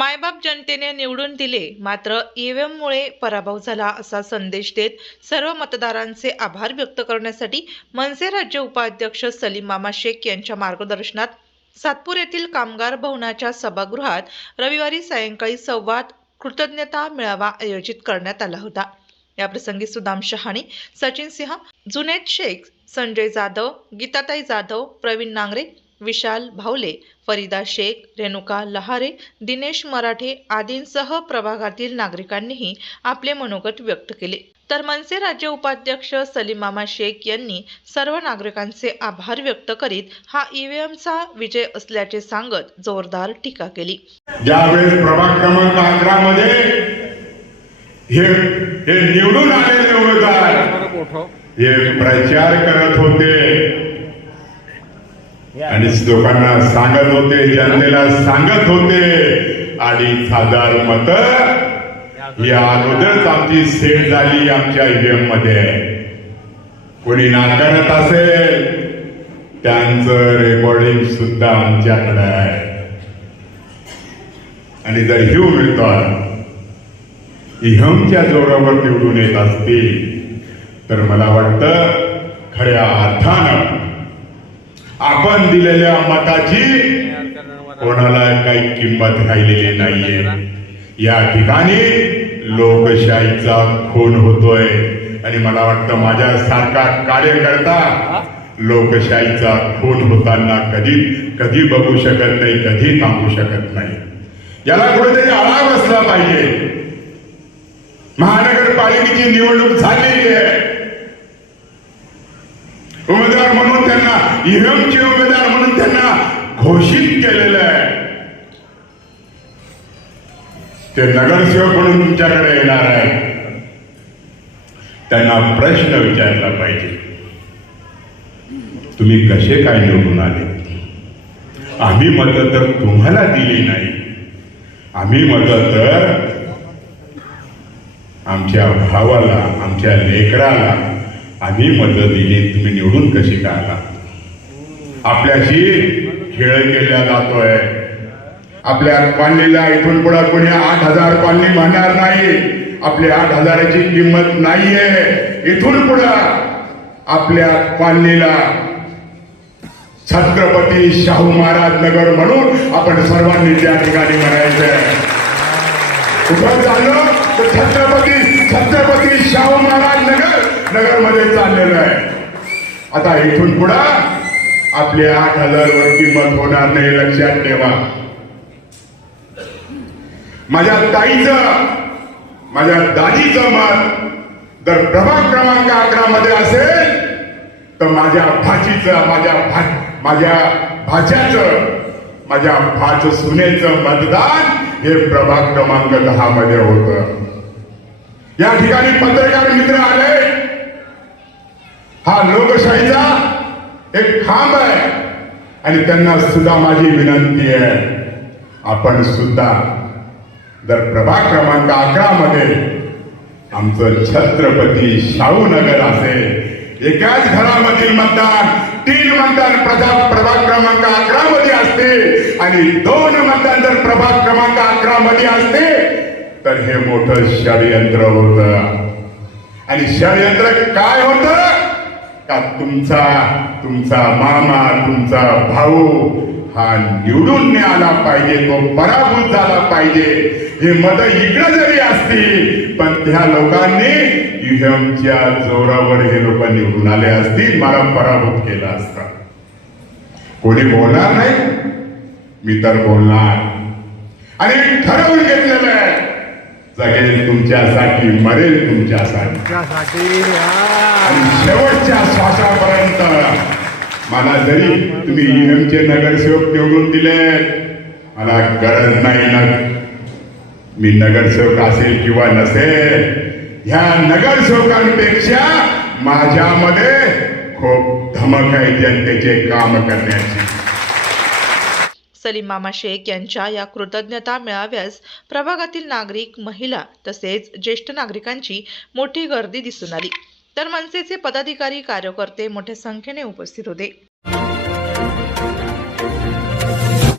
मायबाप जनतेने निवडून दिले मात्र ईव्हीएममुळे पराभव झाला असा संदेश देत सर्व मतदारांचे आभार व्यक्त करण्यासाठी मनसे राज्य उपाध्यक्ष सलीम मामा शेख यांच्या मार्गदर्शनात सातपूर येथील कामगार भवनाच्या सभागृहात रविवारी सायंकाळी संवाद कृतज्ञता मेळावा आयोजित करण्यात आला होता. याप्रसंगी सुदाम शहाणी सचिन सिंह जुनेद शेख संजय जाधव गीताताई जाधव प्रवीण नांगरे विशाल भावले फरीदा शेख रेणुका लहारे दिनेश मराठे आदींसह प्रभागातील नागरिकांनीही आपले मनोगत व्यक्त केले. तर मनसे राज्य उपाध्यक्ष सलीम मामा शेख यांनी सर्व नागरिकांचे आभार व्यक्त करीत हा ईव्हीएमचा विजय असल्याचे सांगत जोरदार टीका केली. ज्यावेळेस प्रभाग क्रमांक अकरा मध्ये हे हे निवडून आलेले उमेदवार हे प्रचार करत होते. आणि लोकांना सांगत होते जनतेला सांगत होते अडीच हजार मत. ही अगोदरच आमची सेट झाली आमच्या ईव्हीएममध्ये. कोणी नाकारत असेल त्यांचं रेकॉर्डिंग सुद्धा आमच्याकडे आहे. आणि जर ही उमेदवार इहमच्या जोरावर निवडून येत असतील तर मला वाटतं खऱ्या अर्थानं आपण दिलेल्या मताची कोणाला काही किंमत राहिलेली नाहीये. या ठिकाणी लोकशाहीचा खून होतोय. आणि मला वाटतं माझ्या सारखा कार्यकर्ता लोकशाहीचा खून होताना कधी कधी बघू शकत नाही कधी थांबू शकत नाही. याला कुठेतरी आळा बसला पाहिजे. महानगरपालिकेची निवडणूक झालेली आहे. उमेदवार म्हणून त्यांना इहमचे उमेदवार म्हणून त्यांना घोषित केलेलं आहे. ते नगरसेवक म्हणून तुमच्याकडे येणार आहे. त्यांना प्रश्न विचारला पाहिजे. तुम्ही कसे काय निवडून आले? आम्ही मत तर तुम्हाला दिली नाही. आम्ही मत तर आमच्या भावाला आमच्या लेकराला आम्ही मतं दिली तुम्ही निवडून कशी काय आला? आपल्याशी खेळ केला जातोय. आपल्या कॉलनीला इथून पुढे कोणी आठ हजार पाणी म्हणणार नाही. आपली आठ हजाराची किंमत नाहीये. इथून पुढं आपल्या कॉलनीला छत्रपती शाहू महाराज नगर म्हणून आपण सर्वांनी त्या ठिकाणी म्हणायचंय. कुठं चाललो? तर छत्रपती नगरमध्ये चाललेलं आहे. आता इथून पुढं आपले आठ हजार वर किंमत होणार नाही लक्षात ठेवा. माझ्या ताईचं माझ्या दादीचं मत जर प्रभाग क्रमांक अकरा मध्ये असेल तर माझ्या भाचीचं माझ्या भा माझ्या भाच्याचं माझ्या भाच सुनेचं मतदान हे प्रभाग क्रमांक दहा मध्ये होत. या ठिकाणी पत्रकार मित्र आले. हा लोकशाहीचा एक खांब आहे. आणि त्यांना सुद्धा माझी विनंती आहे. आपण सुद्धा जर प्रभाग क्रमांक अकरा मध्ये आमचं छत्रपती शाहू नगर असेल एकाच घरामधील मतदान तीन मतदान प्रभाग प्रभाग क्रमांक अकरा मध्ये असते आणि दोन मतदान जर प्रभाग क्रमांक अकरा मध्ये असते तर हे मोठं षडयंत्र होत. आणि षडयंत्र काय होतं? का तुमचा तुमचा मामा तुमचा भाऊ हा निवडून नाही आला पाहिजे तो पराभूत झाला पाहिजे. हे मत इकडे जरी असतील पण त्या लोकांनी युहमच्या जोरावर हे लोक निवडून आले असतील मला पराभूत केला असता. कोणी बोलणार नाही? मी तर बोलणार. आणि ठरवून घेतलेलं आहे. जगेल तुमच्यासाठी मरेल तुमच्यासाठी. आणि शेवटच्या श्वासापर्यंत मला जरी तुम्ही ईएमचे नगरसेवक निवडून दिले मला गरज नाही ना. मी नगरसेवक असेल किंवा नसेल ह्या नगरसेवकांपेक्षा माझ्यामध्ये खूप धमक आहे जनतेचे काम करण्याची. सलीम मामा शेख यांच्या या कृतज्ञता मेळाव्यास प्रभागातील नागरिक महिला तसेच ज्येष्ठ नागरिकांची मोठी गर्दी दिसून आली. तर मनसेचे पदाधिकारी कार्यकर्ते मोठ्या संख्येने उपस्थित होते.